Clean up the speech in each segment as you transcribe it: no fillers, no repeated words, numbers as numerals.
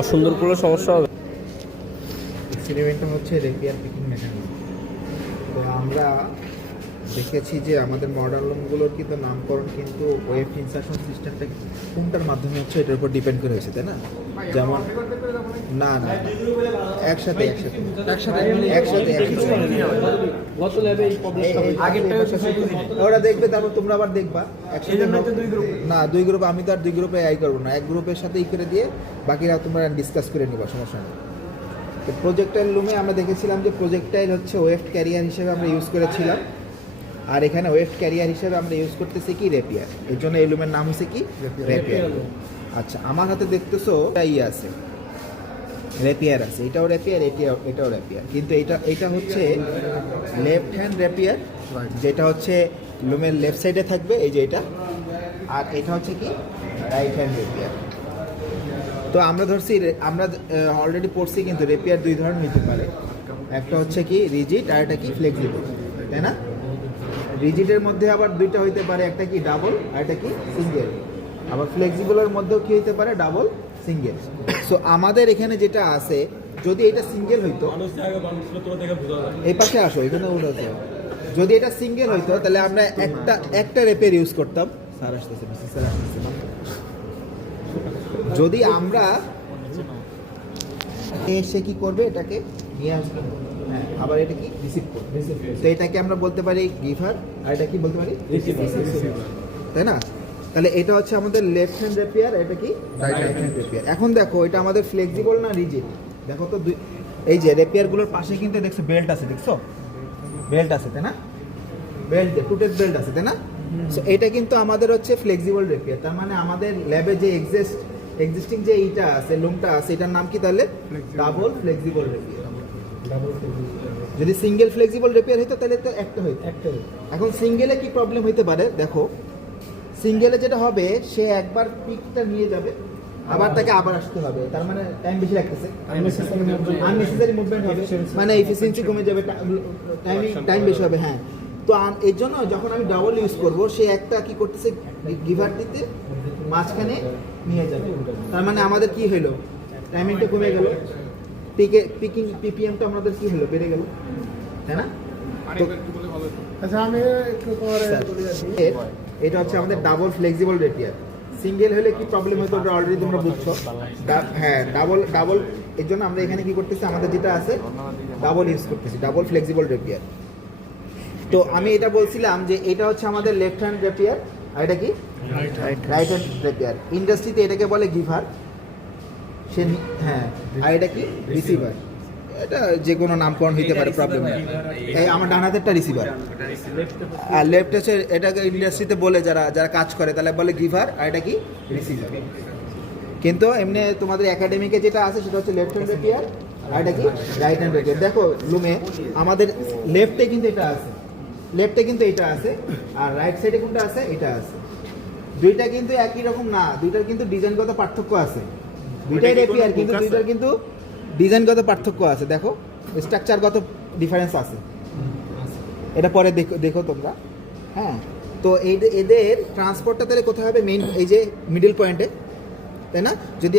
অসুন্দর করলে সমস্যা হবে। এক্সপেরিমেন্টটা হচ্ছে রেপিয়ার পিকিং মেকানিজম। তো আমরা দেখেছি যে আমাদের মডার্ন লুমগুলোর কিন্তু নামকরণ কিন্তু ওয়েভ ইনসার্শন সিস্টেমটা কোনটার মাধ্যমে হচ্ছে এটার উপর ডিপেন্ড করে হয়েছে, তাই না? যেমন না না একসাথে ওরা দেখবে, তারপর তোমরা আবার দেখবা একসাথে না দুই গ্রুপ। আমি তো আর দুই গ্রুপে করবো না, এক গ্রুপের সাথে করে দিয়ে বাকিরা তোমরা ডিসকাস করে নিবা, সমস্যা নেই। তো প্রজেক্টাইল লুমে আমরা দেখেছিলাম যে প্রজেক্টাইল হচ্ছে ওয়েভ ক্যারিয়ার হিসেবে আমরা ইউজ করেছিলাম, আর এখানে ওয়েভ ক্যারিয়ার হিসেবে আমরা ইউজ করতেছি কি রেপিয়ার। এর জন্য এই লুমের নাম হচ্ছে কি রেপিয়ার। আচ্ছা, আমার হাতে দেখতেছো আছে রেপিয়ার আছে, এটাও রেপিয়ার, এটাও রেপিয়ার, কিন্তু এটা হচ্ছে লেফট হ্যান্ড রেপিয়ার, যেটা হচ্ছে লুমের লেফট সাইডে থাকবে, এই যে এটা। আর এটা হচ্ছে কি রাইট হ্যান্ড রেপিয়ার। তো আমরা ধরছি, আমরা অলরেডি পড়ছি কিন্তু রেপিয়ার দুই ধরনের হতে পারে, একটা হচ্ছে কি রিজিড আর একটা কি ফ্লেক্সিবল, তাই না? রিজিডের মধ্যে আবার দুইটা হইতে পারে, একটা কি ডাবল আর একটা কি সিঙ্গেল। আবার ফ্লেক্সিবলের মধ্যেও কি হইতে পারে, ডাবল সিঙ্গেল। সো আমাদের এখানে যেটা আছে, যদি এটা সিঙ্গেল হইতো, এই পাশে আসো, এখানে উঠেছে, যদি এটা সিঙ্গেল হইতো তাহলে আমরা একটা রেপিয়ার ইউজ করতাম। স্যার আসতেছে, স্যার আসতেছে। যদি আমরা এসে কি করবে, এটাকে নিয়ে আসবে, হ্যাঁ, আবার এটা কি রিসিভ করবে। তো এটাকে আমরা বলতে পারি গিভার, আর এটা কি বলতে পারি রিসিভার, তাই না? তাহলে এটা হচ্ছে আমাদের লেফট হ্যান্ড রেপিয়ার, এটা কি রাইট হ্যান্ড রেপিয়ার। এখন দেখো এটা আমাদের ফ্লেক্সিবল না রিজিড? দেখো তো এই যে রেপিয়ারগুলোর পাশে কিন্তু দেখছো বেল্ট আছে, দেখছো বেল্ট আছে, তাই না? বেল্ট, টুটেড বেল্ট আছে, তাই না? সো এটা কিন্তু আমাদের হচ্ছে ফ্লেক্সিবল রেপিয়ার। তার মানে আমাদের ল্যাবে যে এক্সিস্টিং যে এইটা আছে, লুমটা আছে, এটার নাম কি তাহলে? Double flexible rapier. যদি সিঙ্গেল ফ্লেক্সিবল রেপিয়ার হইতো তাহলে তো একটা হইতো। এখন সিঙ্গেলে কি প্রবলেম হইতে পারে দেখো, সিঙ্গেলে যেটা হবে, সে একবার পিকটা নিয়ে যাবে, আবার তাকে আবার আসতে হবে, তার মানে টাইম বেশি লাগতেছে, আননেসেসারি মুভমেন্ট হবে, মানে এফিসিয়েন্সি কমে যাবে, টাইম বেশি হবে। হ্যাঁ, তো এর জন্য যখন আমি ডাবল ইউজ করব, সে একটা কি করতেছে, গিভার দিতে মাঝখানে নিয়ে যাবে, তার মানে আমাদের কি হলো, টাইমিংটা কমে গেল, পিকিং পিপিএমটা আমাদের কি হলো, বেড়ে গেল, তাই না? আচ্ছা, আমি একটু পরে এটা হচ্ছে আমাদের ডাবল ফ্লেক্সিবল রেপিয়ার। সিঙ্গেল হলে কি প্রবলেম হতো ওটা অলরেডি তোমরা বুঝছো। হ্যাঁ, ডাবল এর জন্য আমরা এখানে কি করতেছি, আমাদের যেটা আছে ডাবল ইউজ করতেছি, ডাবল ফ্লেক্সিবল রেপিয়ার। তো আমি এটা বলছিলাম যে এটা হচ্ছে আমাদের লেফট হ্যান্ড রেপিয়ার, আর এটা কি রাইট হ্যান্ড রেপিয়ার। ইন্ডাস্ট্রিতে এটাকে বলে গিভার, সে হ্যাঁ, আর এটা কি রিসিভার। এটা যে কোনো নামকরণ হইতে পারে, প্রবলেম নেই। এই আমার ডান হাতেরটা রিসিভার, আর লেফট হচ্ছে এটাকে ইন্ডাস্ট্রিতে বলে যারা কাজ করে তাহলে বলে গিভার, আর এটা কি রিসিভার। কিন্তু এমনি তোমাদের একাডেমিকে যেটা আছে সেটা হচ্ছে লেফট হ্যান্ড রেপিয়ার, আর এটা কি রাইট হ্যান্ড রেপিয়ার। দেখো লুমে আমাদের লেফটে কিন্তু এটা আছে, লেফটে কিন্তু এটা আছে, আর রাইট সাইডে কোনটা আছে, এটা আছে। দুইটা কিন্তু একই রকম না, দুইটার কিন্তু ডিজাইনগত পার্থক্য আছে। দুইটাই রেপিয়ার, কিন্তু দুইটার কিন্তু ডিজাইনগত পার্থক্য আছে। দেখো স্ট্রাকচারগত ডিফারেন্স আছে, এটা পরে দেখো তোমরা। হ্যাঁ, তো এদের ট্রান্সপোর্টটা তাহলে কোথায় হবে, মেইন এই যে মিডল পয়েন্টে, তাই না? যদি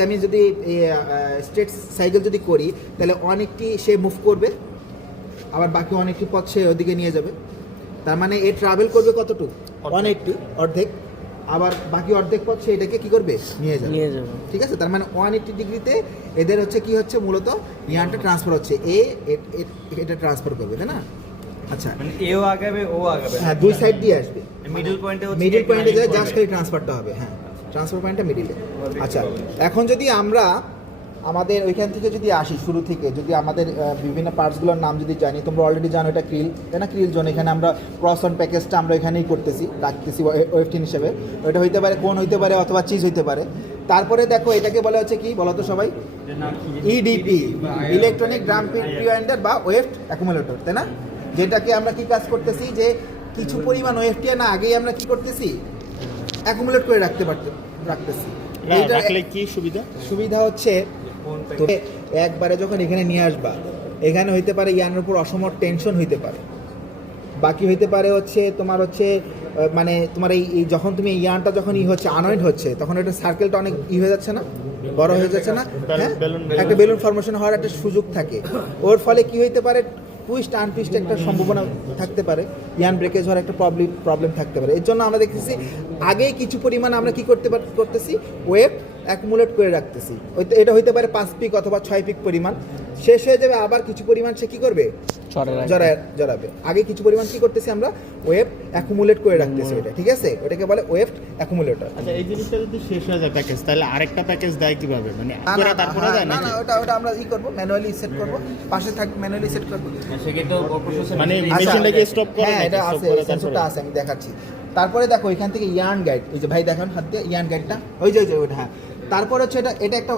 স্ট্রেট সাইকেল যদি করি, তাহলে অনেকটি সে মুভ করবে, আবার বাকি অনেকটি পথ সে ওদিকে নিয়ে যাবে। তার মানে এ ট্রাভেল করবে কতটুকু, 180, অর্ধেক, আবার বাকি অর্ধেক পথ সে এটাকে কি করবে, নিয়ে যাবে। ঠিক আছে, তার মানে 180 ডিগ্রিতে এদের হচ্ছে কি হচ্ছে, মূলত ইয়ানটা ট্রান্সফার হচ্ছে, এটা ট্রান্সফার করবে, তাই না? আচ্ছা, মানে এও আগাবে ও আগাবে, হ্যাঁ, দুই সাইড দিয়ে আসবে, মিডল পয়েন্টে যায়, জাস্ট খালি ট্রান্সফারটা হবে। হ্যাঁ, ট্রান্সফার পয়েন্টটা মিডিলে। আচ্ছা, এখন যদি আমরা আমাদের ওইখান থেকে যদি আসি, শুরু থেকে যদি আমাদের বিভিন্ন পার্টসগুলোর নাম যদি জানি, তোমরা অলরেডি জানো এটা ক্রিল, তাই না? ক্রিল জোন, এখানে আমরা ক্রস অন প্যাকেজটা আমরা এখানেই রাখতেছি ওয়েফটিন হিসেবে। ওইটা হইতে পারে কোন হইতে পারে, অথবা চিজ হইতে পারে। তারপরে দেখো এটাকে বলা হচ্ছে কি, বলো তো সবাই, ইডিপি, ইলেকট্রনিক ড্রাম প্রিওয়াইন্ডার বা ওয়েফট অ্যাকুমুলেটর, তাই না? যেটাকে আমরা কি কাজ করতেছি, যে কিছু পরিমাণ ওয়েফটি না আগেই আমরা কি করতেছি, অ্যাকুমুলেট করে রাখতেছি। এইটা কি সুবিধা হচ্ছে, একবারে যখন এখানে নিয়ে আসবা, এখানে হইতে পারে ইয়ানের উপর অসম টেনশন হইতে পারে, বাকি হইতে পারে হচ্ছে তোমার হচ্ছে মানে তোমার এই যখন তুমি ইয়ানটা যখন হচ্ছে আনয়েড হচ্ছে তখন এটা সার্কেলটা অনেক হয়ে যাচ্ছে না, বড় হয়ে যাচ্ছে না, হ্যাঁ একটা বেলুন ফর্মেশন হওয়ার একটা সুযোগ থাকে। ওর ফলে কি হইতে পারে, টুইস্ট আনটুইস্ট একটা সম্ভাবনা থাকতে পারে, ইয়ান ব্রেকেজ হওয়ার একটা প্রবলেম থাকতে পারে। এর জন্য আমরা দেখতেছি আগেই কিছু পরিমাণ আমরা কি করতেছি, ওয়েভ অ্যাকুমুলেট করে রাখতেছি। এটা হইতে পারে 5 পিক অথবা 6 পিক পরিমাণ, শেষ হয়ে যাবে আবার কিছু পরিমাণ সে কি করবে, জড়াবে। আগে কিছু পরিমাণ কি করতেছি আমরা, ওয়েভ অ্যাকুমুলেট করে রাখতেছি, ওটা ঠিক আছে, ওটাকে বলে ওয়েভ অ্যাকুমুলেটর। আচ্ছা, এই জিনিসটা যদি শেষ হয়ে যায় প্যাকেজ, তাহলে আরেকটা প্যাকেজ দেয় কিভাবে, মানে তারপরে দেয় না? ওটা আমরা করব, ম্যানুয়ালি সেট করব, পাশে থাকবে ম্যানুয়ালি সেট করব, মানে মেশিনটাকে স্টপ করে। হ্যাঁ এটা আছে, সেন্সরটা আছে, আমি দেখাচ্ছি। তারপরে দেখো এখান থেকে ইয়ার্ন গাইড, এই যে ভাই দেখেন হাত দিয়ে ইয়ার্ন গাইডটা, ওই যে ওইটা, হ্যাঁ। তারপর হচ্ছে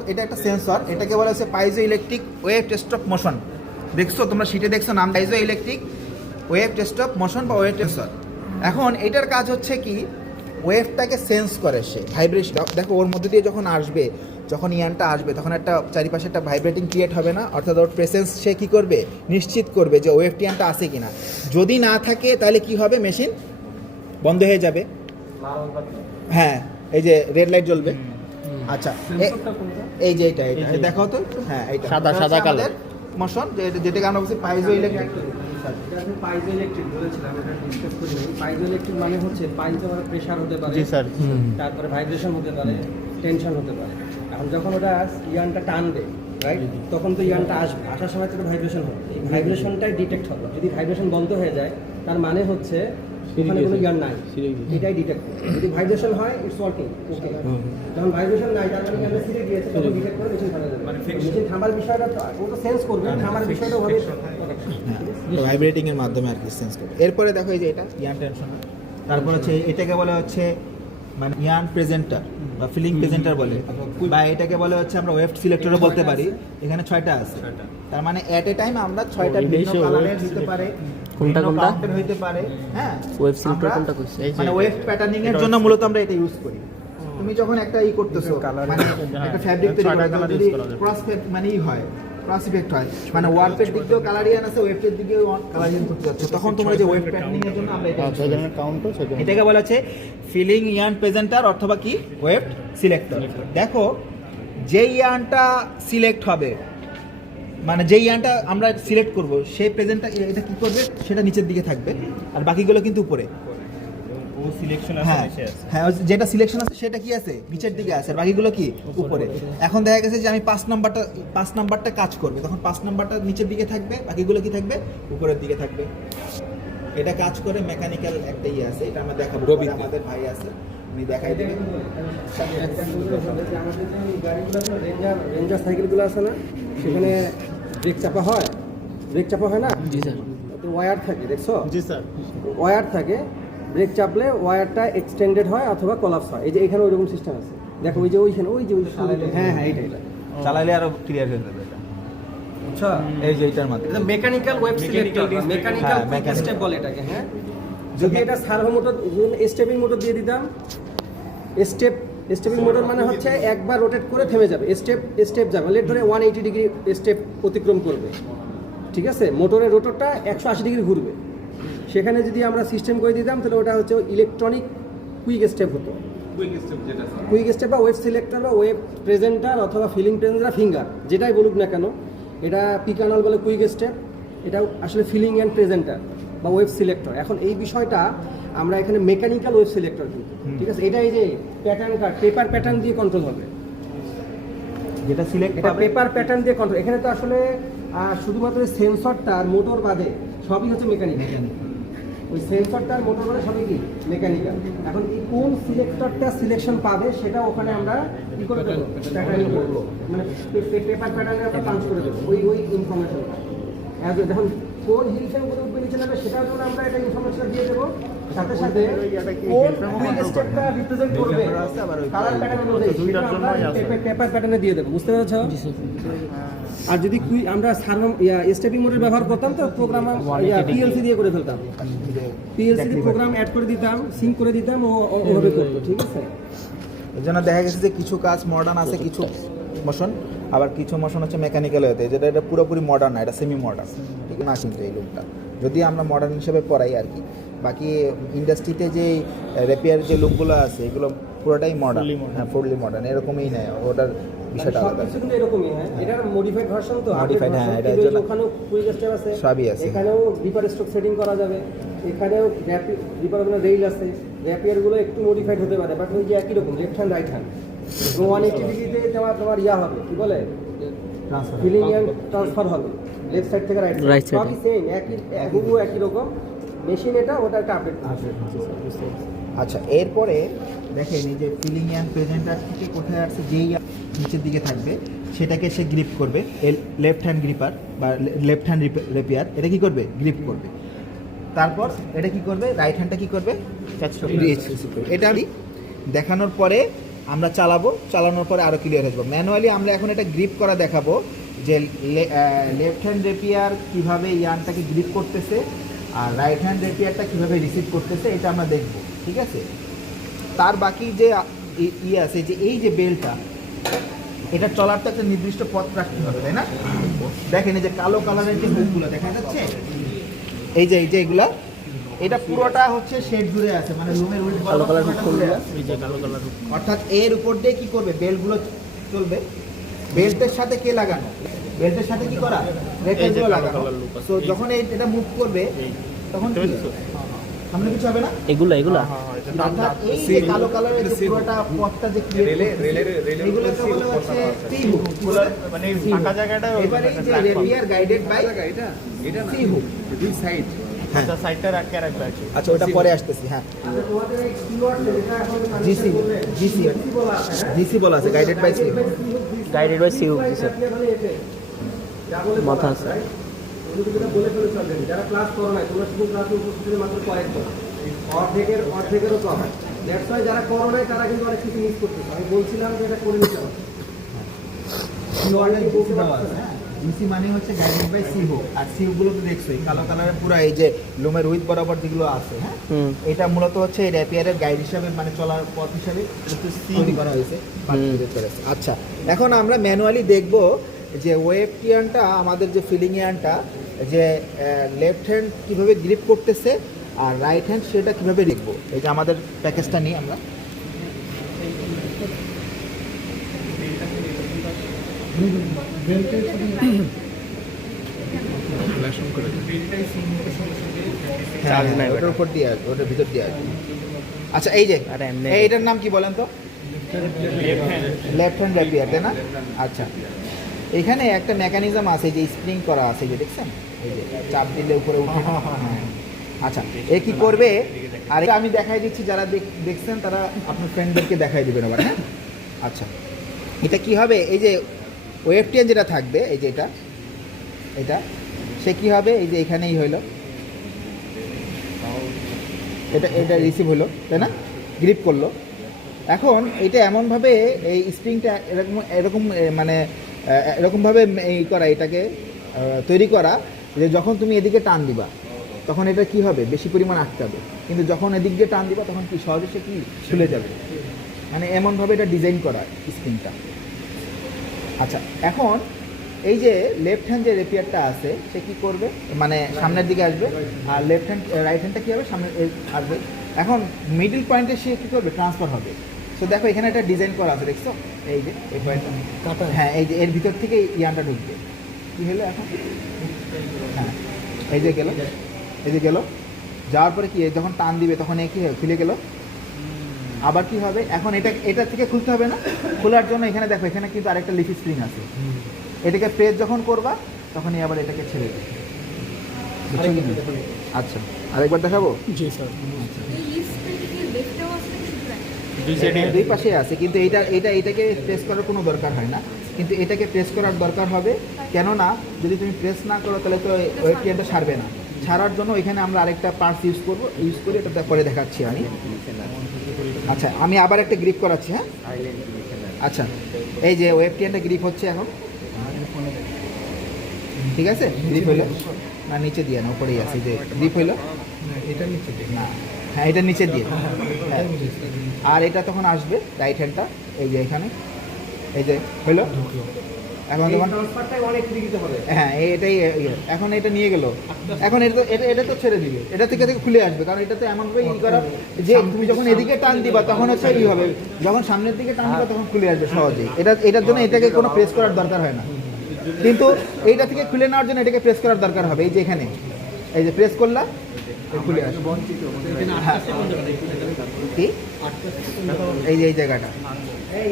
এটা একটা সেন্সর, এটাকে বলা হচ্ছে piezo electric wave test of motion. দেখছো তোমরা শীটে দেখছো নাম, piezo electric wave test of motion বা ওয়েভ টেস্টর। এখন এটার কাজ হচ্ছে কি, ওয়েভটাকে সেন্স করে সে, ভাইব্রেশন। দেখো ওর মধ্যে দিয়ে যখন আসবে, যখন ইয়ানটা আসবে তখন একটা চারিপাশে একটা ভাইব্রেটিং ক্রিয়েট হবে না, অর্থাৎ ওর প্রেসেন্স সে কী করবে, নিশ্চিত করবে যে ওয়েভ ইয়ানটা আছে কিনা। যদি না থাকে তাহলে কি হবে, মেশিন বন্ধ হয়ে যাবে। হ্যাঁ এই যে রেড লাইট জ্বলবে। আচ্ছা এই যে এটা দেখাও তো, হ্যাঁ এইটা সাদা কালার মোশন, যেটাকে আমরা বলছি পাইজো ইলেকট্রিক। পাইজো ইলেকট্রিক বলেছিলাম, এটা ডিসকাস করি নাই। পাইজো ইলেকট্রিক মানে হচ্ছে পাইজো মানে প্রেসার হতে পারে, জি স্যার, তারপরে ভাইব্রেশন হতে পারে, টেনশন হতে পারে। এখন যখন ওটা ইয়ানটা টানবে, রাইট, তখন তো ইয়ানটা আসবে, আসার সময় তো ভাইব্রেশন হবে, এই ভাইব্রেশনটাই ডিটেক্ট হবে। যদি ভাইব্রেশন বন্ধ হয়ে যায় তার মানে হচ্ছে ওখানে কোনো ইয়ান নাই, এটাই ডিটেক্ট করে। যদি ভাইব্রেশন হয় ইটস ওয়ার্কিং, ওকে। যখন ভাইব্রেশন নাই তার মানে ইয়ানটা ছিঁড়ে গিয়েছে, তখন ডিটেক্ট করে মেশিন থামা যাবে। মেশিন থামার বিষয়টা ও তো সেন্স করবে, থামার বিষয়টা হবে ভাইব্রেটিং এর মাধ্যমে আর কি সেন্স করবে। এরপরে দেখো এই যে এটা ইয়ান টেনশন, তারপর হচ্ছে এটাকে বলা হচ্ছে মানে ইয়ান প্রেজেন্টার বা ফিলিং প্রেজেন্টার বলে, বা এটাকে বলা হচ্ছে আমরা ওয়েভ সিলেক্টরও বলতে পারি। এখানে 6টা আছে, তার মানে এট এ টাইম আমরা 6টা বিভিন্ন কালারের হতে পারে, কোনটা হইতে পারে, হ্যাঁ ওয়েভ সিলেক্টর কোনটা কইছে, মানে ওয়েভ প্যাটার্নিং এর জন্য মূলত আমরা এটা ইউজ করি। তুমি যখন একটা করতেছো, মানে একটা ফ্যাব্রিক তৈরি করতে যদি ক্রস মানে হয়, ক্রস ইফেক্ট হয়, মানে ওয়ার্কের দিক দিয়েও কালারিয়ান আছে, ওয়েভের দিক দিয়েও কালারিয়ান করতে যাচ্ছে, তখন তোমরা যে ওয়েভ প্যাটার্নিং এর জন্য আমরা এটাকে বলা হচ্ছে ফিলিং ইয়ান প্রেজেন্টার অথবা কি ওয়েভ সিলেক্টর। দেখো যে ইয়ানটা সিলেক্ট হবে, মানে যে ইয়ানটা আমরা সিলেক্ট করব, সেই প্রেজেন্টটা এটা কি করবে, সেটা নিচের দিকে থাকবে, আর বাকিগুলো কিন্তু উপরে। হ্যাঁ যেটা সিলেকশন আছে সেটা কি আছে, নিচের দিকে আছে, আর বাকিগুলো কি উপরে। এখন দেখা গেছে যে আমি 5 নাম্বারটা কাজ করবে, তখন 5 নাম্বারটা নিচের দিকে থাকবে, বাকিগুলো কি থাকবে, উপরের দিকে থাকবে। এটা কাজ করে মেকানিক্যাল একটা আছে, এটা আমরা দেখাবো, আমাদের ভাই আছে উনি দেখাই দেবেন। আমাদের যে গাড়িগুলো আছে, রেঞ্জার সাইকেলগুলো আছে না, সেখানে ব্রেক চাপা হয়, না? জি স্যার। ওয়্যার থাকে, দেখছো? জি স্যার, ওয়্যার থাকে, ব্রেক চাপলে ওয়্যারটা এক্সটেন্ডেড হয় অথবা কলাপস হয়। এই যে এখানে ওইরকম সিস্টেম আছে, দেখো ওই যে ওইখানে ওই যে হ্যাঁ এটা চালাইলে আরো ক্লিয়ার হয়ে যাবে এটা। আচ্ছা, এই যে এটার মাধ্যমে mechanical web selector, mechanical quick step বলে এটাকে। হ্যাঁ, যদি এটা সার্ভো মোটর, স্টেপিং মোটর দিয়ে দিতাম, স্টেপিং মোটর মানে হচ্ছে একবার রোটেট করে থেমে যাবে, স্টেপ যাবে, লেট ধরে 180 ডিগ্রি স্টেপ অতিক্রম করবে, ঠিক আছে? মোটরের রোটরটা 180 ডিগ্রি ঘুরবে। সেখানে যদি আমরা সিস্টেম করে দিতাম তাহলে ওটা হচ্ছে ইলেকট্রনিক কুইক স্টেপ হতো। কুইক স্টেপ বা ওয়েভ সিলেক্টর বা ওয়েভ প্রেজেন্টার অথবা ফিলিং প্রেজেন্টার, ফিঙ্গার যেটাই বলুক না কেন, এটা পিকানাল বলে কুইক স্টেপ, এটা আসলে ফিলিং অ্যান্ড প্রেজেন্টার বা ওয়েভ সিলেক্টর। এখন এই বিষয়টা আমরা এখানে মেকানিক্যাল ওয়েভ সিলেক্টর কিন্তু, ঠিক আছে? এটা এই যে প্যাটার্ন কার্ড, পেপার প্যাটার্ন দিয়ে কন্ট্রোল হবে, যেটা সিলেক্ট এটা পেপার প্যাটার্ন দিয়ে কন্ট্রোল। এখানে তো আসলে শুধুমাত্র সেন্সরটা আর মোটর বাদে সবই হচ্ছে মেকানিক্যাল। ওই সেন্সরটার মোটর বাদে সবই কি মেকানিক্যাল। এখন এই কোন সিলেক্টরটা সিলেকশন পাবে সেটা ওখানে আমরা কি করে দেবো, প্যাটার্ন করবো, মানে পেপার প্যাটার্নে আমরা পাঞ্চ করে দেবো ওই ইনফরমেশনটা। যখন কোন হিল ফ্রেম করে উঠবে নিচে যাবে সেটাও যখন আমরা একটা ইনফরমেশন দিয়ে দেবো, সাথে সাথে কোন কুইক স্টেপটা রিপ্রেজেন্ট করবে কালার প্যাটার্ন অনুযায়ী সেটা আমরা পেপার প্যাটার্নে দিয়ে দেবো। বুঝতে পেরেছো? আর যদি আমরা স্টেপিং মোটর ব্যবহার করতাম তো প্রোগ্রাম পিএলসি দিয়ে করে ফেলতাম, পিএলসি দিয়ে প্রোগ্রাম অ্যাড করে দিতাম, সিঙ্ক করে দিতাম, ও ওভাবে করতো, ঠিক আছে? এর জন্য দেখা গেছে যে কিছু কাজ মডার্ন আছে, কিছু মোশন, আবার কিছু মোশন হচ্ছে মেকানিক্যাল হতে, যেটা এটা পুরোপুরি মডার্ন না, এটা সেমি মডার্ন, ঠিক না? কিন্তু এই লুকটা যদি আমরা মডার্ন হিসেবে পড়াই আর কি, বাকি ইন্ডাস্ট্রিতে যে রেপিয়ার যে লুকগুলো আছে এগুলো পুরোটাই মডার্ন, Fully modern। হ্যাঁ ফুললি মডার্ন, এরকমই নেয় ওটার বিষয়টা সব আলাদা। কিছু কিন্তু এরকমই, হ্যাঁ এটার মডিফাইড ভার্সন তো Modified, update হ্যাঁ, version, এটার কিন্তু জন্য ওখানেও কুইক স্টেপ আছে, সবই আছে। এখানেও রিপার স্ট্রোক সেটিং করা যাবে, এখানেও রিপারগুলো রেইল আছে, র্যাপিয়ারগুলো একটু মডিফাইড হতে পারে, বাট ওই যে একই রকম লেফট হ্যান্ড রাইট হ্যান্ড। 180 ডিগ্রিতে তোমার ইয়া হবে, কি বলে ফিলিং অ্যান্ড ট্রান্সফার হবে লেফট সাইড থেকে রাইট Right side সবই সেম, একই রকম মেশিন, এটা ওটা একটা আপডেট আছে। আচ্ছা, এরপরে দেখেন এই যে ফিলিং অ্যান্ড প্রেজেন্টার থেকে কোথায় আসছে, যেই নিচের দিকে থাকবে সেটাকে সে গ্রিপ করবে, লেফট হ্যান্ড গ্রিপার বা লেফট হ্যান্ড রেপিয়ার, এটা কি করবে, গ্রিপ করবে। তারপর এটা কি করবে, রাইট হ্যান্ডটা কি করবে, receive করবে। এটা আমি দেখানোর পরে আমরা চালানোর পরে আরও ক্লিয়ার হয়ে যাবো। ম্যানুয়ালি আমরা এখন এটা গ্রিপ করা দেখাবো যে লেফট হ্যান্ড রেপিয়ার কীভাবে ইয়ানটাকে গ্রিপ করতেছে আর রাইট হ্যান্ড রেপিয়ারটা কীভাবে রিসিভ করতেছে, এটা আমরা দেখব, ঠিক আছে। তার বাকি যে ইয়ে আছে, যে এই যে বেলটা, এটা চলার তো একটা নির্দিষ্ট পথ রাখতে হবে, তাই না? দেখেন এই যে কালো কালারের যে হুকগুলো দেখা যাচ্ছে, এই যে এগুলা, এটা পুরোটা হচ্ছে শেড জুড়ে আছে, মানে রুমের উইড কালো কালার হুক কোনগুলো? এই যে কালো কালার অর্থাৎ এর উপর দিয়ে কি করবে, বেলগুলো চলবে। বেল্টের সাথে কে লাগানো, বেল্টের সাথে কি করা, রেটেলগুলো কালো লাগানো। কালার look আছে। তো যখন এটা মুভ করবে তখন কি সামনে কিছু হবে না, এগুলা অর্থাৎ এই যে কালো কালারের যে পুরোটা পথটা যে এগুলোকে বলা হচ্ছে সি হুক। মানে ফাঁকা জায়গাটা এবারে এই যে rapier guided by C hook. আচ্ছা সাইডটা রাখতে রাখবে আছে। আচ্ছা, ওটা পরে আসতেছি। হ্যাঁ, আচ্ছা, তোমাদের এই কিওয়ার্ড যেটা এখন জিসি বলা আছে, হ্যাঁ জিসি বলা আছে, guided by C hook. Guided by C hook, sir। মাথা আছে। বলে ফেলেছো already। যারা ক্লাস করো নাই, তোমরা শুধু ক্লাসে উপস্থিত হলে মাত্র কয়েকজন, অর্ধেকেরও কম। দ্যাটস ওয়াই যারা করো নাই তারা কিন্তু অনেক কিছু মিস করতেছে। আমি বলছিলাম যে এটা করে নিতে হবে। জিসি মানে হচ্ছে গাইডেড বাই সি হুক, আর সি হুক গুলো তো দেখছোই কালো কালারের পুরো এই যে লুমের উইথ বরাবর যেগুলো আছে, হ্যাঁ এটা মূলত হচ্ছে এই র্যাপিয়ারের গাইড হিসাবে, মানে চলার পথ হিসাবে তৈরি করা হয়েছে। আচ্ছা, এখন আমরা ম্যানুয়ালি দেখব যে ওয়েব টিয়ানটা, আমাদের যে ফিলিং ইয়ানটা, যে লেফট হ্যান্ড কীভাবে গ্রিপ করতেছে আর রাইট হ্যান্ড সেটা কীভাবে দেখবো। এই যে আমাদের প্যাকেজটা নিই আমরা, চার্জ নাই ওটার উপর দিয়ে আসবে, ওটার ভিতর দিয়ে আসবে। আচ্ছা, এই যে আরে এমনি এইটার নাম কি বলেন তো, লেফট হ্যান্ড র্যাপিয়ার, তাই না? আচ্ছা, এখানে একটা মেকানিজম আছে যে স্প্রিং করা আছে, যে দেখছেন, এই যে চাপ দিলে উপরে উঠে। হ্যাঁ। আচ্ছা, এ কি করবে, আর এটা আমি দেখাই দিচ্ছি, যারা দেখছেন তারা আপনার ফ্রেন্ডদেরকে দেখাই দিবেন আবার, হ্যাঁ। আচ্ছা, এটা কি হবে, এই যে ওয়েব টিয়ান যেটা থাকবে, এই যে এটা সে কি হবে, এই যে এখানেই হইলো, এটা রিসিভ হলো, তাই না, গ্রিপ করলো। এখন এটা এমনভাবে এই স্প্রিংটা এরকম মানে এরকমভাবে এই করা, এটাকে তৈরি করা যে যখন তুমি এদিকে টান দিবা তখন এটা কি হবে, বেশি পরিমাণ আটকাবে, কিন্তু যখন এদিক দিয়ে টান দিবা তখন কি সহজে সে কি খুলে যাবে, মানে এমনভাবে এটা ডিজাইন করা স্প্রিংটা। আচ্ছা, এখন এই যে লেফট হ্যান্ড যে রেপিয়ারটা আছে সে কি করবে, মানে সামনের দিকে আসবে, আর লেফট হ্যান্ড রাইট হ্যান্ডটা কী হবে, সামনে আসবে। এখন মিডল পয়েন্টে সে কী করবে, ট্রান্সফার হবে। সো দেখো এখানে একটা ডিজাইন করা আছে, দেখছো, এই যে এই পয়েন্টটা, হ্যাঁ, এই যে এর ভিতর থেকে ইয়ানটা ঢুকবে। কী হলো এখন, হ্যাঁ, এই যে গেল, যাওয়ার পরে কি যখন টান দিবে তখন এই কী খুলে গেল। আবার কি হবে, এখন এটা থেকে খুলতে হবে না, খোলার জন্য এখানে দেখো, এখানে কিন্তু আরেকটা লিফি স্প্রিং আছে, এটাকে প্রেস যখন করবা তখনই আবার এটাকে ছেড়ে দেবে। আচ্ছা, আরেকবার দেখাবো। জি স্যার। দুই পাশে আছে, কিন্তু এটাকে প্রেস করার কোনো দরকার হয় না, কিন্তু এটাকে প্রেস করার দরকার হবে। কেননা যদি তুমি প্রেস না করো তাহলে তো ওয়েব টিয়ানটা ছাড়বে না। ছাড়ার জন্য এখানে আমরা আরেকটা পার্টস ইউজ করি, এটা পরে দেখাচ্ছি আমি। আচ্ছা, আমি আবার একটা গ্রিপ করাচ্ছি, হ্যাঁ। আচ্ছা, এই যে ওয়েব টিয়ানটা গ্রিপ হচ্ছে এখন, ঠিক আছে, গ্রিপ হইলো না, নিচে দিয়ে না, উপরেই আছে, যে গ্রিপ হইলো, এটা নিচে না, হ্যাঁ এটা নিচে দিয়ে, হ্যাঁ। আর এটা তখন আসবে রাইট হ্যান্ডটা, এই যে এখানে, এই যে হইলো, এখন এই যখন ট্রান্সফারটাই অনেক দিতে হবে। হ্যাঁ এটাই এখন এটা নিয়ে গেল, এখন এটা তো ছেড়ে দিবে, এটা থেকে খুলে আসবে, কারণ এটা তো এমনভাবে ই করা যে তুমি যখন এদিকে টান দিবা তখন হচ্ছে ই হবে, যখন সামনের দিকে টান দিবা তখন খুলে আসবে সহজেই। এটার জন্য এটাকে কোনো প্রেস করার দরকার হয় না, কিন্তু এইটা থেকে খুলে নেওয়ার জন্য এটাকে প্রেস করার দরকার হবে। এই যে এখানে এই যে প্রেস করলা খুলে আসবে। হ্যাঁ। কি এই যে এই জায়গাটা। এই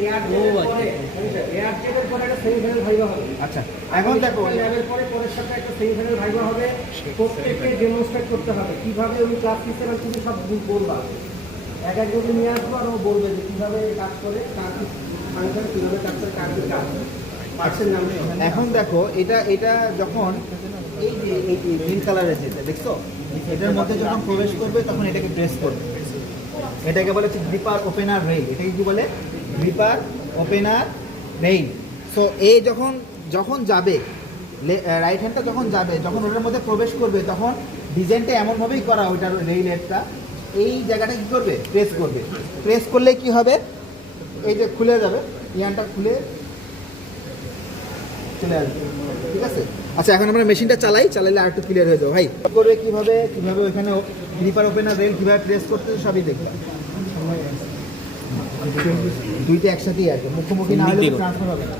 এয়ার জেটের পরে একটা সেমিফাইনাল ভাইবা হবে। আচ্ছা এখন দেখো ল্যাবের পরে পরের সাথে একটা সেমিফাইনাল ভাইবা হবে, প্রত্যেককে ডেমনস্ট্রেট করতে হবে কিভাবে উনি ক্লাস সিস্টেম আর তুমি সব বলবা, এক একজনকে নিয়ে আসবো আর ও বলবে যে কিভাবে কাজ করে, কাজ ফাংশন কিভাবে কাজ করে, কাজ কাজ পার্সের নাম। এখন দেখো এটা যখন এই যে এই গ্রিন কালারের যেটা দেখছো, এটার মধ্যে যখন প্রবেশ করবে তখন এটাকে প্রেস করবে, এটাকে বলে হচ্ছে গ্রিপার ওপেনার রেইল। এটাকে কি বলে? Gripper opener rail. সো এই যখন যাবে রাইট হ্যান্ডটা যখন যাবে, যখন ওটার মধ্যে প্রবেশ করবে তখন ডিজাইনটা এমনভাবেই করা ওইটার রেইলেরটা, এই জায়গাটা কী করবে? প্রেস করবে। প্রেস করলে কি হবে? এই যে খুলে যাবে, ইয়ানটা খুলে চলে আসবে, ঠিক আছে? আচ্ছা এখন আমরা মেশিনটা চালাইলে আর একটু ক্লিয়ার হয়ে যাবে ভাই। করবে কিভাবে ওইখানে গ্রিপার ওপেনার রেল কিভাবে প্রেস করতে সবই দেখবা। দুইটা একসাথেই আছে, মুখোমুখি না হলে ট্রান্সফার হবে না।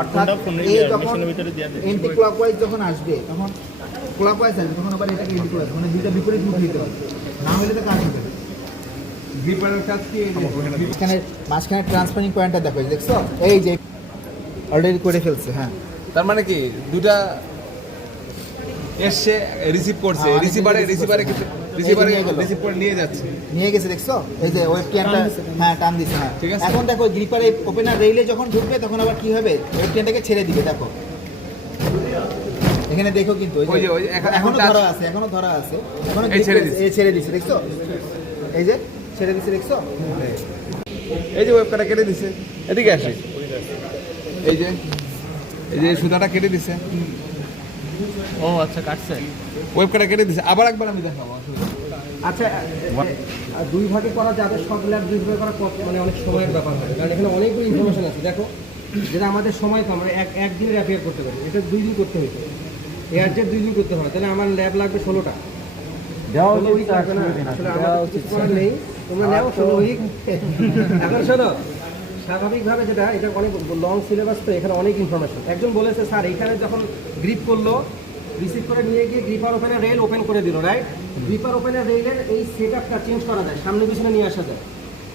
অর্থাৎ এই যখন এন্টি ক্লকওয়াইজ যখন আসবে তখন ক্লকওয়াইজ আসবে, তখন আবার এটাকে এন্টি ক্লকওয়াইজ, মানে দুইটা বিপরীত মুখ দিতে হবে, না হলে তো কাজ হবে না। গ্রিপারের কাজ কি? মাঝখানে ট্রান্সফারিং পয়েন্টটা দেখো, দেখছো? এই যে অলরেডি করে ফেলছে। হ্যাঁ তার মানে কি দুটা এসছে, রিসিভ করছে, রিসিভারে রিসিভ করে নিয়ে যাচ্ছে, নিয়ে গেছে, দেখছো? এই যে ওয়েব ক্যানটা হ্যাঁ টান দিছে। হ্যাঁ ঠিক আছে। এখন দেখো গ্রিপারে ওপেনার রেইলে যখন ঢুকবে তখন আবার কি হবে? ওয়েব ক্যানটাকে ছেড়ে দিবে। দেখো এখানে দেখো, কিন্তু ওই যে এখনো ধরা আছে, এখনো এই ছেড়ে দিছে। ছেড়ে দিছে, দেখছো? এই যে ছেড়ে দিছে, দেখছো? এই যে ওয়েব কাটা কেটে দিছে, এদিকে আসে, এই যে সুতাটা কেটে দিছে, ও আচ্ছা কাটছে। ওয়েব কাটা কেটে দিছে। আবার একবার আমি দেখাবো। আচ্ছা দুই ভাগে করা যাবে, সব ল্যাব দুই ভাগে করা মানে অনেক সময়ের ব্যাপার হয়, কারণ এখানে অনেকগুলো ইনফরমেশন আছে। দেখো যেটা আমাদের সময় কম, আমরা একদিনের অ্যাপিয়ার করতে পারি, এটা 2 দিন করতে হইতো, এয়ারজেট 2 দিন করতে হয়, তাহলে আমার ল্যাব লাগবে 16টা। 16 উইক লাগবে না, আসলে আমার কিছু করার নেই, তোমরা নাও 16 উইক। এখন শোনো, স্বাভাবিকভাবে যেটা এটা অনেক লং সিলেবাস, তো এখানে অনেক ইনফরমেশন। একজন বলেছে স্যার এখানে যখন গ্রিপ করলো, রিসিভ করে নিয়ে গিয়ে গ্রিপার ওপেনের রেল ওপেন করে দিল, রাইট? গ্রিপার ওপেনের রেলের এই সেটআপটা চেঞ্জ করা যায়, সামনে পিছনে নিয়ে আসা যায়।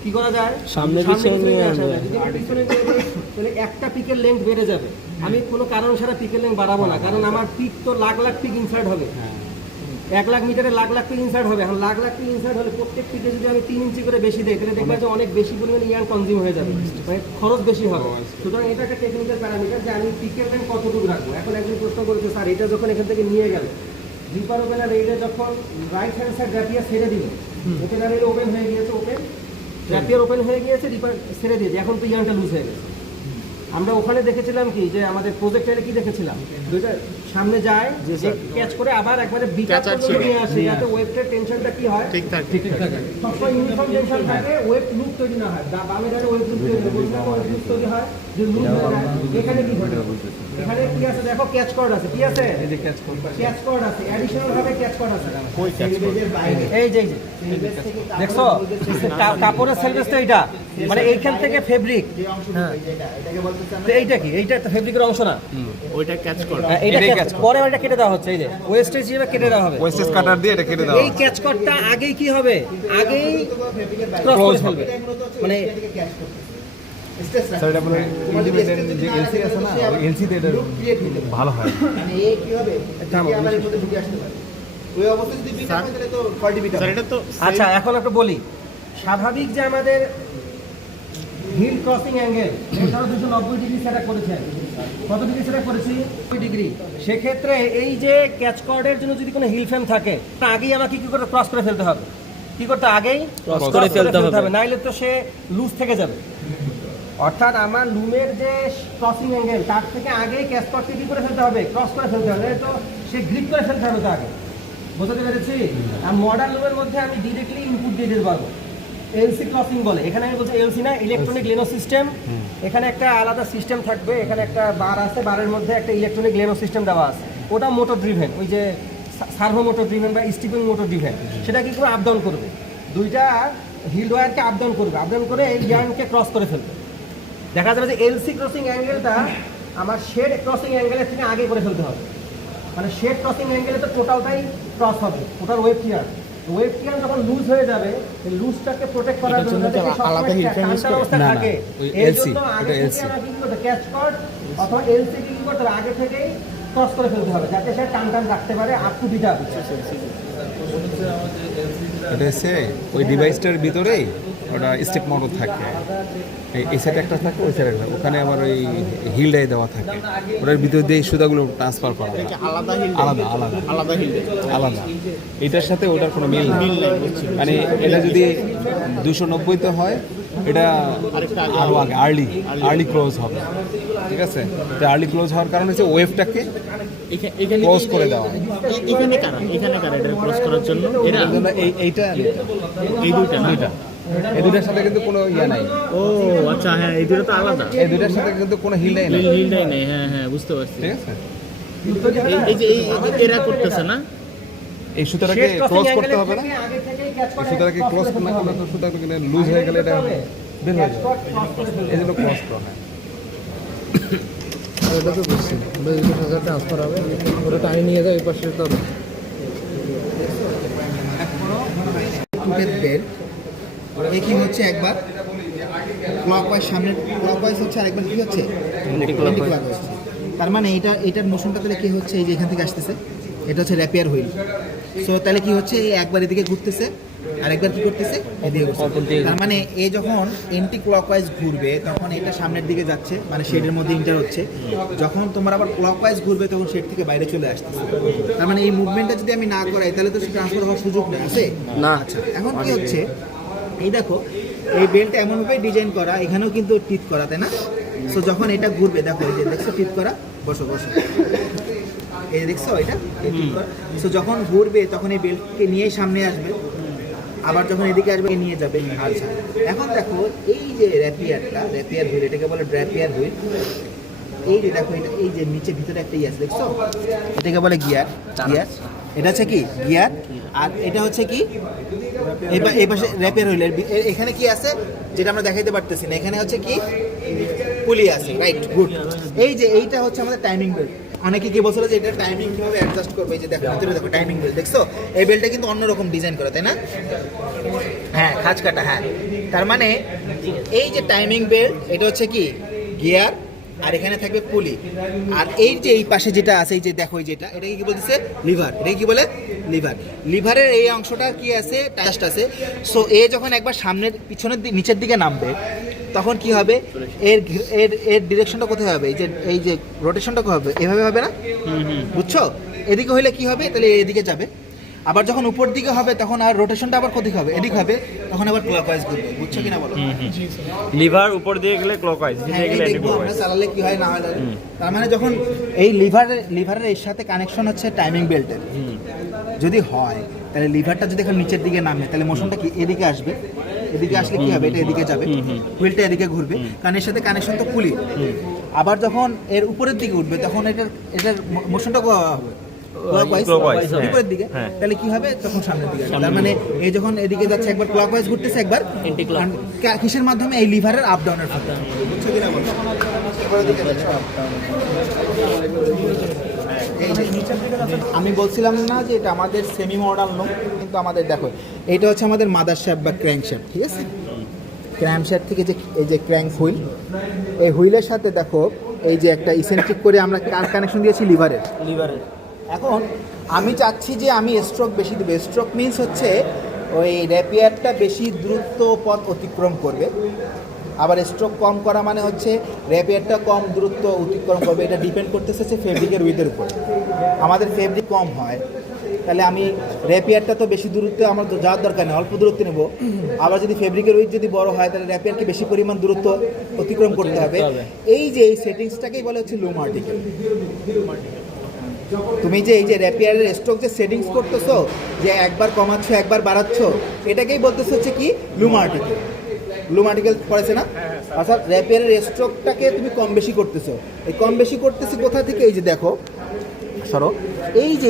কি করা যায়? সামনে পিছনে নিয়ে আসা যায়। যদি আমি পিছনে নিয়ে যাই তাহলে একটা পিকের লেন্থ বেড়ে যাবে। আমি কোনো কারণ ছাড়া পিকের লেন্থ বাড়াবো না, কারণ আমার পিক তো লাখ পিক ইনসার্ট হবে, 1 লাখ মিটারে লাখ পিক ইনসার্ট হবে। এখন লাখ পিক ইনসার্ট হলে প্রত্যেক পিকে যদি আমি 3 ইঞ্চি করে বেশি দিই, তাহলে দেখবা যে অনেক বেশি পরিমাণে ইয়াং কনজিউম হয়ে যাবে, মানে খরচ বেশি হবে। সুতরাং এটা একটা টেকনিক্যাল প্যারামিটার যে আমি পিকের লেন্থ কতটুকু রাখবো। এখন একজন প্রশ্ন করেছে স্যার এটা যখন এখান থেকে নিয়ে গেল গ্রিপার ওপেনার রেলে, যখন রাইট হ্যান্ড সাইড র্যাপিয়ার ছেড়ে দিল, ওপেনার রেল ওপেন হয়ে গিয়েছে, র্যাপিয়ার ওপেন হয়ে গিয়েছে, রিপার ছেড়ে দিয়েছে, এখন তো ইয়াংটা লুজ হয়ে গেছে। আমরা ওখানে দেখেছিলাম কি যে আমাদের প্রজেক্টরে কি দেখেছিলাম, দুইটা সামনে যায় ক্যাচ করে আবার একবারে বিকাশ নিয়ে আসে, যাতে ওয়েবটার টেনশনটা কি হয়, ঠিক থাকে। সবসময় ইউনিফর্ম টেনশন থাকে, ওয়েব লুপ তৈরি না হয়। বামে দাঁড়ে ওয়েব লুপ তৈরি হয়, বলছিলাম ওয়েব লুপ তৈরি হয়, যে লুপ হয়ে যায়। এখানে কি ঘটে? এখানে কি আছে দেখো, ক্যাচ কর্ড আছে, কি আছে? ক্যাচ কর্ড আছে, অ্যাডিশনাল ভাবে ক্যাচ কর্ড আছে। এই যে দেখছো কাপড়ের সেলভেজ তো এইটা, মানে এইখান থেকে ফেব্রিক, এইটা কি? এইটা তো ফেব্রিকের অংশ না, ওইটা ক্যাচ করে। এইটা ক্যাচ পরে এটা কেটে দেওয়া হচ্ছে, এই যে ওয়েস্টেজ হিসেবে কেটে দেওয়া হবে। ওয়েস্টেজ কাটার দিয়ে এটা কেটে দাও। এই ক্যাচ কর্ডটা আগেই কি হবে? আগেই ক্রস করে ফেলবে, মানে স্যার এটা বলে ইন্ডিপেন্ডেন্ট যে এলসি আছে না, ওই এলসিতে এটা ভালো হয়। মানে এই কি হবে? আমার এর মধ্যে ঢুকে আসতে পারে। ওই অবস্থায় যদি বিটা হয় তাহলে তো 40 বিটা। স্যার এটা তো আচ্ছা এখন একটু বলি, স্বাভাবিক যে আমাদের হিল ক্রসিং অ্যাঙ্গেল, ধরো 290 ডিগ্রি সেটা করেছে, কত ডিগ্রি সেটা করেছি? 2 ডিগ্রি। সেক্ষেত্রে এই যে ক্যাচ কর্ডের জন্য যদি কোনো হিল ফ্রেম থাকে, আগেই আমাকে কি করে ক্রস করে ফেলতে হবে? কি করতে? আগেই ক্রস করে ফেলতে হবে, নাইলে তো সে লুজ থেকে যাবে। অর্থাৎ আমার লুমের যে ক্রসিং অ্যাঙ্গেল তার থেকে আগেই ক্যাচ কর্ডকে কি করে ফেলতে হবে? ক্রস করে ফেলতে হবে, তো সে গ্রিপ করে ফেলতে হবে তো আগে। বুঝতে পেরেছি? আর মডার্ন লুমের মধ্যে আমি ডিরেক্টলি ইনপুট দিয়ে দিতে পারবো, এলসি ক্রসিং বলে। এখানে আমি বলছি এলসি না, ইলেকট্রনিক লেনো সিস্টেম। এখানে একটা আলাদা সিস্টেম থাকবে, এখানে একটা বার আছে, বারের মধ্যে একটা ইলেকট্রনিক লেনো সিস্টেম দেওয়া আছে। ওটা মোটর ড্রিভেন, ওই যে সার্ভো মোটর ড্রিভেন বা স্টিপিং মোটর ড্রিভেন। সেটা কি করে আপ ডাউন করবে, দুইটা হিল ওয়্যারকে আপ ডাউন করবে, আপ ডাউন করে এই ইয়ার্নকে ক্রস করে ফেলবে। দেখা যাবে যে এলসি ক্রসিং অ্যাঙ্গেলটা আমার শেড ক্রসিং অ্যাঙ্গেলের থেকে আগে করে ফেলতে হবে। মানে শেড ক্রসিং অ্যাঙ্গেলে তো টোটালটাই ক্রস হবে, টোটাল ওয়েব টিয়ার। ওয়েব টিয়ার যখন লুজ হয়ে যাবে, এই লুজটাকে প্রোটেক্ট করার জন্য যাতে আলাদা হিল ফ্রেম ইউজ করে? অবস্থা না, না, থাকে, ওই এর LC, জন্য আগে ওটা থেকে LC আমরা কি করতে ক্যাচ কর্ড অথবা এলসি কি করতে হবে, আগে থেকেই ক্রস করে ফেলতে হবে যাতে সে টান টান রাখতে পারে আপ টু ডিটা। এটা হচ্ছে ওই ডিভাইসটার ভিতরেই ওটা স্টেপ মোটর থাকে, এই সাইডে একটা থাকে, ওই সাইডে একটা, ওখানে আবার ওই হিলটাই দেওয়া থাকে, ওটার ভিতর দিয়ে সুতাগুলো ট্রান্সফার করা হয়। আলাদা হিল, আলাদা আলাদা আলাদা হিল। আলাদা, এটার সাথে ওটার কোনো মিল নেই। মানে এটা যদি 290-তে হয়, এটা আরও আগে আর্লি ক্লোজ হবে, ঠিক আছে? তো আর্লি ক্লোজ হওয়ার কারণে হচ্ছে ওয়েভটাকে এখানে ক্লোজ করে দেওয়া। এখানে কারা এটা ক্রস করার জন্য? এরা এর জন্য এইটা এই দুইটা না? এই দুটার সাথে কিন্তু কোনো ইয়া নাই, ও আচ্ছা, হ্যাঁ এই দুটো তো আলাদা, এই দুটার সাথে কিন্তু কোনো হিলটাই নাই, হিলটাই নেই। হ্যাঁ হ্যাঁ, বুঝতে পারছি। ঠিক আছে? এই যে এরা করতেছে না, এই সুতাটাকে ক্লোজ করতে হবে না, এই সুতাটাকে ক্লোজ না করলে তো সুতাটা লুজ হয়ে গেলে এটা বের হয়ে যাবে, এই জন্য ক্লোজ করা হয়। এটা তো বুঝছি, আমরা যদি টাকা ট্রান্সফার হবে ওটা টাইম নিয়ে যায় ওই পাশে তো টুটের বেল্ট কি হচ্ছে, একবার ক্লকওয়াইজ সামনে ক্লকওয়াইজ হচ্ছে, আর একবার কি হচ্ছে ক্লকওয়াইজ। তার মানে এটার মোশনটা তাহলে কি হচ্ছে, এই যে এখান থেকে আসতেছে, এটা হচ্ছে র্যাপিয়ার হুইল। সো তাহলে কি হচ্ছে, এই একবার এদিকে ঘুরতেছে আর একবার কি করতেছে, এদিকে ঘুরতেছে। তার মানে এ যখন এন্টি ক্লকওয়াইজ ঘুরবে তখন এটা সামনের দিকে যাচ্ছে, মানে শেডের মধ্যে ইন্টার হচ্ছে। যখন তোমার আবার ক্লকওয়াইজ ঘুরবে তখন শেড থেকে বাইরে চলে আসতেছে। তার মানে এই মুভমেন্টটা যদি আমি না করাই তাহলে তো ট্রান্সফার হওয়ার সুযোগ নেই, আছে না? আচ্ছা, এখন কি হচ্ছে, এই দেখো এই বেল্টটা এমনভাবে ডিজাইন করা, এখানেও কিন্তু টিপ করা, তাই না? সো যখন এটা ঘুরবে, দেখো এই যে দেখছো টিপ করা, বসো বসো, এই দেখছো এটা টিপ করা। সো যখন ঘুরবে তখন এই বেল্টকে নিয়ে সামনে আসবে, আবার যখন এদিকে আসবে নিয়ে যাবে। আচ্ছা, এখন দেখো এই যে র্যাপিয়ার হুইল, এটাকে বলে র্যাপিয়ার হুইল। এই যে দেখো এটা, এই যে নিচে ভিতরে একটা আছে দেখছো, এটাকে বলে গিয়ার। এটা হচ্ছে কি গিয়ার, আর এটা হচ্ছে কি এই পাশে র্যাপিয়ার হুইল। এখানে কি আছে যেটা আমরা দেখাইতে পারতেছি না, এখানে হচ্ছে কি পুলি আছে, রাইট, গুড। এই যে এইটা হচ্ছে আমাদের টাইমিং বেল্ট। অনেকে কি বলছিল যে এটা টাইমিং কিভাবে অ্যাডজাস্ট করবে, এই যে দেখো ভিতরে দেখো টাইমিং বেল্ট দেখছো, এই বেল্টটা কিন্তু অন্যরকম ডিজাইন করা, তাই না? হ্যাঁ, খাঁজ কাটা, হ্যাঁ। তার মানে এই যে টাইমিং বেল্ট, এটা হচ্ছে কি গিয়ার, আর এখানে থাকবে পুলি। আর এই যে এই পাশে যেটা আছে, এই যে দেখো এই যেটা, এটাকে কি বলতেছে, লিভার। এটাকে কি বলে, লিভার। লিভারের এই অংশটা কি আছে, টাস্ট আছে। সো এ যখন একবার সামনের পিছনের নিচের দিকে নামবে তখন কি হবে, এর এর এর ডিরেকশনটা কোথায় হবে, এই যে রোটেশনটা হবে, এভাবে হবে না? বুঝছো? এদিকে হইলে কি হবে, তাহলে এদিকে যাবে। আবার যখন উপর দিকে হবে তখন আর রোটেশনটা আবার কোথায় হবে, এদিকে হবে, তখন আবার ক্লকওয়াইজ ঘুরবে। বুঝছো কিনা বলো? লিভার উপর দিয়ে গেলে ক্লকওয়াইজ, হ্যাঁ, নিচে এই গেলে দেখবো অ্যান্টিক্লকওয়াইজ। আমরা চালালে কি হয় না হয়। তার মানে যখন এই লিভারের এর সাথে কানেকশন হচ্ছে টাইমিং বেল্টের, যদি হয় তাহলে লিভারটা যদি এখন নিচের দিকে নামে তাহলে মোশনটা কি এদিকে আসবে, এদিকে আসলে কি হবে, এটা এদিকে যাবে, হুইলটা এদিকে ঘুরবে, কারণ এর সাথে কানেকশন তো পুলি। আবার যখন এর উপরের দিকে উঠবে তখন এটার মোশনটা হবে Clockwise, হ্যাঁ। উপরের দিকে, হ্যাঁ। তাহলে কি হবে, তখন সামনের দিকে আসবে। তার মানে এই যখন এদিকে যাচ্ছে একবার ক্লকওয়াইজ ঘুরতেছে, একবার কিসের মাধ্যমে, এই লিভারের আপ ডাউনের ফলে। বুঝছো কিনা বলো? আমি বলছিলাম না যে এটা আমাদের সেমি মডাল নো, কিন্তু আমাদের দেখো এইটা হচ্ছে আমাদের মাদার শ্যাফট বা ক্র্যাঙ্ক শ্যাফট, ঠিক আছে? ক্র্যাঙ্ক শ্যাফট থেকে যে এই যে ক্র্যাঙ্ক হুইল, এই হুইলের সাথে দেখো এই যে একটা ইসেন্ট্রিক করে আমরা কানেকশন দিয়েছি লিভারের। এখন আমি চাচ্ছি যে আমি স্ট্রোক বেশি দেবো। স্ট্রোক মিন্স হচ্ছে ওই র্যাপিয়ারটা বেশি দ্রুত পথ অতিক্রম করবে, আবার স্ট্রোক কম করা মানে হচ্ছে র্যাপিয়ারটা কম দূরত্ব অতিক্রম করবে। এটা ডিপেন্ড করতেছে হচ্ছে ফেব্রিকের উইথের উপর। আমাদের ফেব্রিক কম হয় তাহলে আমি র্যাপিয়ারটা তো বেশি দূরত্বে আমার যাওয়ার দরকার নেই, অল্প দূরত্বে নেব। আবার যদি ফেব্রিকের উইথ যদি বড় হয় তাহলে র্যাপিয়ারকে বেশি পরিমাণ দূরত্ব অতিক্রম করতে হবে। এই যে এই সেটিংসটাকেই বলে হচ্ছে লুম আর্টিকেল। তুমি যে এই যে র্যাপিয়ারের স্ট্রোক যে সেটিংস করতেছো, যে একবার কমাচ্ছ একবার বাড়াচ্ছ, এটাকেই বলতেছে হচ্ছে কি লুম আর্টিকেল। লুম আর্টিকেল পড়েছে না? অর্থাৎ র্যাপিয়ারের স্ট্রোকটাকে তুমি কম বেশি করতেছো। এই কম বেশি করতেছি কোথা থেকে? এই যে দেখো, সরো, এই যে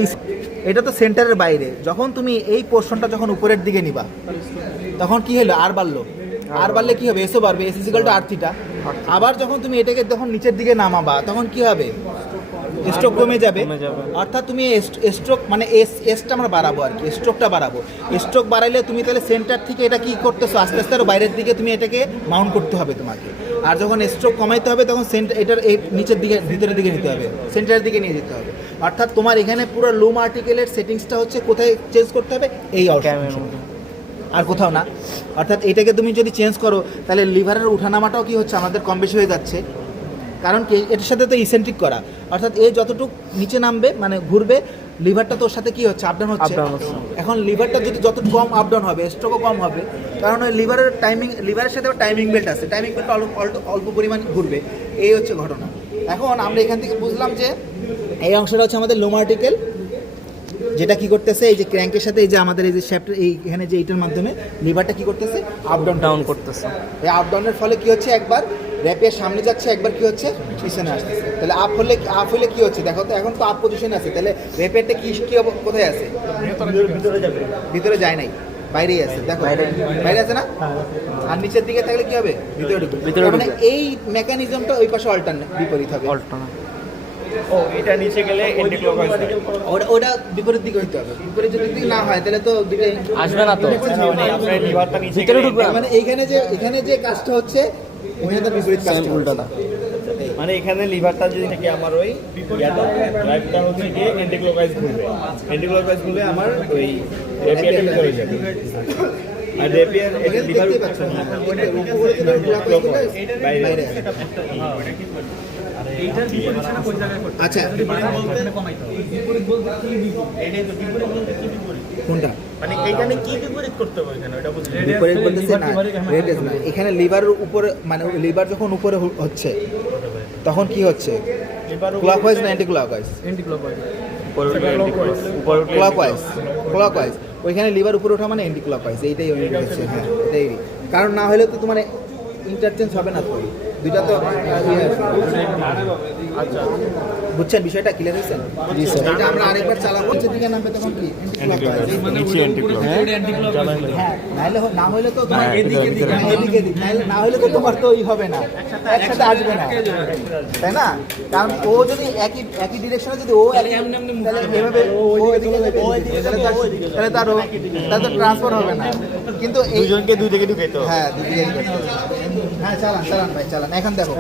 এটা তো সেন্টারের বাইরে, যখন তুমি এই পোর্শনটা যখন উপরের দিকে নিবা তখন কি হলো? আর বাড়লো। আর বাড়লে কি হবে? এসও বাড়বে, এস ইজিক্যাল টু আর থিটা। আবার যখন তুমি এটাকে যখন নিচের দিকে নামাবা তখন কি হবে? স্ট্রোক কমে যাবে। অর্থাৎ তুমি স্ট্রোক মানে এসটা আমরা বাড়াবো আর কি, স্ট্রোকটা বাড়াবো। স্ট্রোক বাড়াইলে তুমি তাহলে সেন্টার থেকে এটা কি করতেছো, আস্তে আস্তে আরও বাইরের দিকে তুমি এটাকে মাউন্ট করতে হবে তোমাকে। আর যখন স্ট্রোক কমাইতে হবে তখন এটার এই নিচের দিকে ভিতরের দিকে নিতে হবে, সেন্টারের দিকে নিয়ে যেতে হবে। অর্থাৎ তোমার এখানে পুরো লুম আর্টিকেলের সেটিংসটা হচ্ছে কোথায় চেঞ্জ করতে হবে? এই অংশে, আর কোথাও না। অর্থাৎ এটাকে তুমি যদি চেঞ্জ করো তাহলে লিভারের উঠানামাটাও কি হচ্ছে? আমাদের কম বেশি হয়ে যাচ্ছে। কারণ কি? এটার সাথে তো ইসেন্ট্রিক করা, অর্থাৎ এ যতটুকু নিচে নামবে মানে ঘুরবে, লিভারটা তোর সাথে কি হচ্ছে? আপডাউন হচ্ছে। এখন লিভারটা যদি যত কম আপডাউন হবে স্ট্রোকও কম হবে, কারণ ওই লিভারের টাইমিং, লিভারের সাথে টাইমিং বেল্ট আছে, টাইমিং বেল্ট অল্প পরিমাণ ঘুরবে, এই হচ্ছে ঘটনা। এখন আমরা এখান থেকে বুঝলাম যে এই অংশটা হচ্ছে আমাদের লুম আর্টিকেল, যেটা কি করতেছে? এই যে ক্র্যাঙ্কের সাথে এই যে আমাদের এই যে শ্যাফটের এইখানে যে এইটার মাধ্যমে লিভারটা কি করতেছে? আপডাউন ডাউন করতেছে। এই আপডাউনের ফলে কি হচ্ছে? একবার র্যাপের সামনে যাচ্ছে, একবার কি হচ্ছে? পিছনে আসতেছে। তাহলে আপ হলে কি হচ্ছে? দেখো তো, এখন তো আপ পজিশনে আছে, তাহলে র্যাপেরটা কি কোথায় আছে? ভিতরে যাবে, ভিতরে যায় নাই, বাইরেই আছে। দেখো বাইরে আছে না? আর নিচের দিকে থাকলে কি হবে? ভিতরে ঢুকবে। মানে এই মেকানিজমটা ওই পাশে বিপরীত হবে। ও এটা নিচে গেলে এন্টি ক্লকওয়াইজ ওটা বিপরীত দিকে হইতে হবে। বিপরীত যদি দিকে না হয় তাহলে তো দিকে আসবে না তো, মানে আপনার লিভারটা নিচে গেলে ঢুকবে। মানে এখানে যে কাজটা হচ্ছে ওখানে তার বিপরীত কাজটা উল্টাটা। মানে এখানে লিভারটা যদি থেকে আমার ওই ড্রাইভটা হচ্ছে গিয়ে এন্টি ক্লকওয়াইজ ঘুরবে, এন্টি ক্লকওয়াইজ ঘুরলে আমার ওই রেপিয়ারটা ভিতরে যাবে। আর রেপিয়ার এটা লিভার উপরে থেকে ক্লকওয়াইজ বাইরে। আচ্ছা, কোনটা? মানে এখানে কি বিপরীত করতে হবে? এখানে ওটা বুঝলি বিপরীত বলতেছে না, রেডিয়াস না। এখানে লিভারের উপরে মানে লিভার যখন উপরে হচ্ছে তখন কি হচ্ছে? ক্লকওয়াইজ না অ্যান্টি ক্লকওয়াইজ? ক্লকওয়াইজ। ওইখানে লিভার উপরে ওঠা মানে অ্যান্টি ক্লকওয়াইজ, এইটাই হচ্ছে। হ্যাঁ, এটাই। কারণ না হলে তো তোমার ইন্টারচেঞ্জ হবে না, তো দুইটা তো আচ্ছা বুঝছেন বিষয়টা? ক্লিয়ার হয়েছে? জি স্যার। এটা আমরা আরেকবার চালাবো, নিচের দিকে নামবে তখন কি? নিচে এন্টি ক্লকওয়াইজ। হ্যাঁ, না হলে তো তোমার এদিকে না হলে তো তোমার তো ওই হবে না, একসাথে আসবে না, তাই না? কারণ ও যদি একই ডিরেকশনে যদি ও তাহলে এভাবে ও এদিকে তাহলে তার ট্রান্সফার হবে না। কিন্তু দুজনকে দুই দিকে ঢুকাইতে হবে। হ্যাঁ, দুদিকে। হ্যাঁ, চালান ভাই, চালান। এখন দেখো,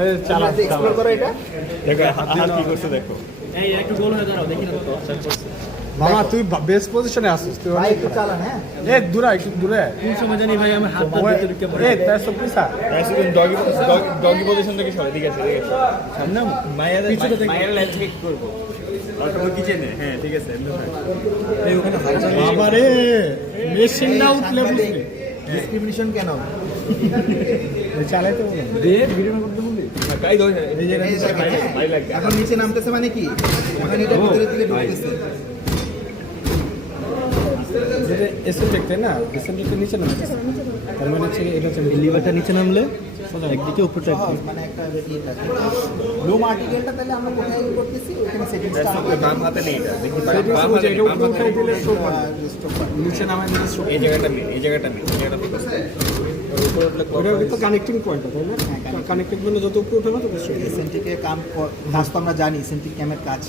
এক্সপ্লোর করো এটা। দেখো হাত কি করছে দেখো। মামা তুই বেস্ট পজিশনে আসিস তুই। ভাই একটু চালান। হ্যাঁ, একটু দূরে কোন সময় জানি ভাই আমি হাত ভিতরে কে পড়ে। তাই সব পিছা এখন ডগি পজিশন থেকে সরে দিকে আছে, ঠিক আছে। সামনে মায়ের লেন্স কি করব? অটো কিচেনে। হ্যাঁ, ঠিক আছে। এই ওখানে বাবারে মেশিন না উঠলে বুঝলি ডিসক্রিমিনেশন কেন? চালাই তো দে ভিডিও করতে বলি কাই ধরে এই যে ভাই লাগে। এখন নিচে নামতেছে মানে কি? এখন এটা ভিতরে দিকে ঢুকতেছে। যেটা এসেন্ট্রিক তাই না? এসেন্ট্রিক নিচে নামতেছে, তার মানে হচ্ছে এটা হচ্ছে লিভারটা নিচে নামলে একদিকে উপরটা একদিকে মানে একটা ইয়ে থাকে। লুম আর্টিকেলটা তাহলে আমরা কোথায় ইয়ে করতেছি? ওখানে সেটিংসটা বাম হাতে নেই এটা, দেখি বাম হাতে এটা উপরে উঠাই দিলে স্ট্রোক হয়, নিচে নামাই দিলে স্ট্রোক। এই জায়গাটা মেন, এই জায়গাটা উপরে উঠলে ওটা তো কানেক্টিং পয়েন্ট তাই না? কানেক্টিং পয়েন্ট যত উপরে উঠে না তত স্ট্রোক। সেন্ট্রিকের কাজ তো আমরা জানি, সেন্ট্রিক ক্যামের কাজ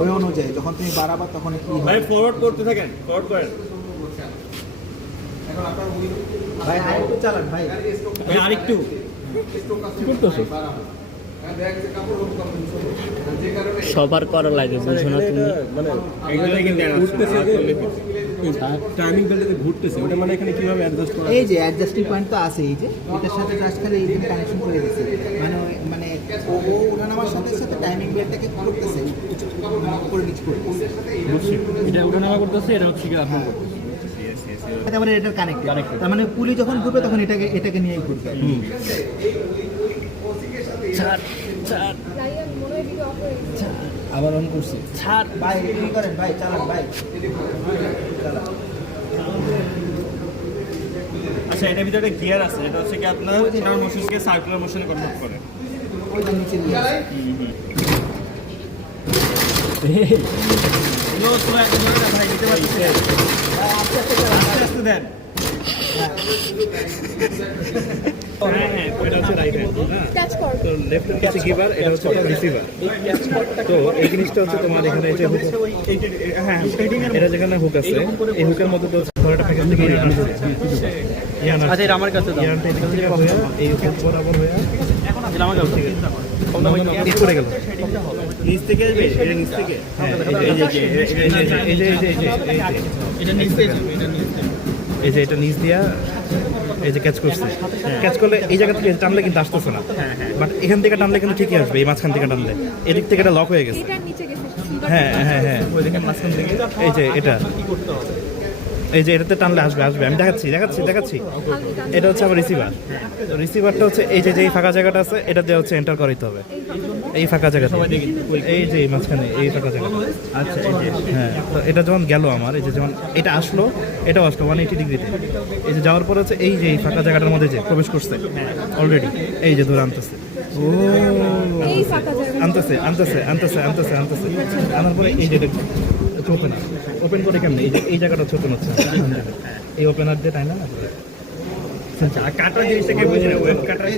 ওই অনুযায়ী যখন তুমি বাড়াবা তখন কি হবে? ভাই ফরওয়ার্ড করতে থাকেন, ফরওয়ার্ড করেন ভাই আরেকটু চালান ভাই। ভাই আরেকটু সবার করা লাগে, বুঝো না তুমি? মানে একজনে কিন্তু টাইমিং বেল্টে ঘুরতেছে, ওটা মানে এখানে কিভাবে অ্যাডজাস্ট করা? এই যে অ্যাডজাস্টিং পয়েন্ট তো আছে, এই যে এটার সাথে জাস্ট খালি এইখানে কানেকশন করে দিয়েছে। মানে ও ওঠানামার সাথে সাথে টাইমিং বেল্টটাকে কি করতেছে? উপরে নিচে করতেছে। এটা উঠানামা করতেছে, এটা হচ্ছে কি আপনার একেবারে এটার কানেক্টেড। তার মানে পুলি যখন ঘুরবে তখন এটাকে নিয়েই ঘুরবে। চার আবার অন করছি। ভাই কি করেন ভাই, চালান ভাই। আচ্ছা, এটার ভিতরে গিয়ার আছে, এটা হচ্ছে কি আপনার ইনার মোশনকে সার্কুলার মোশনে কনভার্ট করে। ওইটা নিচে নিয়ে আসেন। এগুলো তো একদম ধরে না ভাই, নিতে পারছি। আস্তে আস্তে দেন। হ্যাঁ হ্যাঁ, এটা হচ্ছে রাইট হ্যান্ড, তো লেফট হ্যান্ড হচ্ছে গিভার, এটা হচ্ছে রিসিভার। তো এই জিনিসটা হচ্ছে তোমার এখানে এই যে হুক, হ্যাঁ এটা যেখানে হুক আছে, এই হুকের মধ্যে তো ধরটা প্যাকেজ থেকে ইয়ান আছে। আচ্ছা, এটা আমার কাছে দাও। ইয়ানটা এখান থেকে হয়ে এই হুক বরাবর হয়ে এটা আমার কাছে থেকে এই করে গেল নিচ থেকে আসবে, এটা নিচ থেকে, হ্যাঁ এই যে এটা নিচ থেকে যাবে, এটা নিচ থেকে। এই যে এটা নিচ দিয়া এই যে ক্যাচ করছে, ক্যাচ করলে এই জায়গা থেকে টানলে কিন্তু আসতেছে না, বাট এখান থেকে টানলে কিন্তু ঠিকই আসবে, এই মাঝখান থেকে টানলে এদিক থেকে এটা লক হয়ে গেছে। হ্যাঁ হ্যাঁ হ্যাঁ, ওই দেখেন মাঝখান থেকে এই যে এটা, এই যে এটাতে টানলে আসবে আসবে, আমি দেখাচ্ছি দেখাচ্ছি দেখাচ্ছি। এটা হচ্ছে আমার রিসিভার, রিসিভারটা হচ্ছে এই যে যেই ফাঁকা জায়গাটা আছে এটা দিয়ে হচ্ছে এন্টার করাইতে হবে, এই ফাঁকা জায়গাটা, এই যে এই মাঝখানে এই ফাঁকা জায়গাটা। আচ্ছা হ্যাঁ, তো এটা যখন গেল আমার, এই যে যেমন এটা আসলো, এটাও আসলো 180 ডিগ্রিতে, এই যে যাওয়ার পরে হচ্ছে এই যে এই ফাঁকা জায়গাটার মধ্যে যে প্রবেশ করছে অলরেডি, এই যে ধরে আনতেছে, আনতেছে আনতেছে আনতেছে আনতেছে আনতেছে, আনার পরে এই যে ওপেনার ওপেন করে কেমন এই যে এই জায়গাটা হচ্ছে ওপেন হচ্ছে, এই ওপেনার দিয়ে তাই না কাটার জিনিসটাকে বুঝে না, কাটার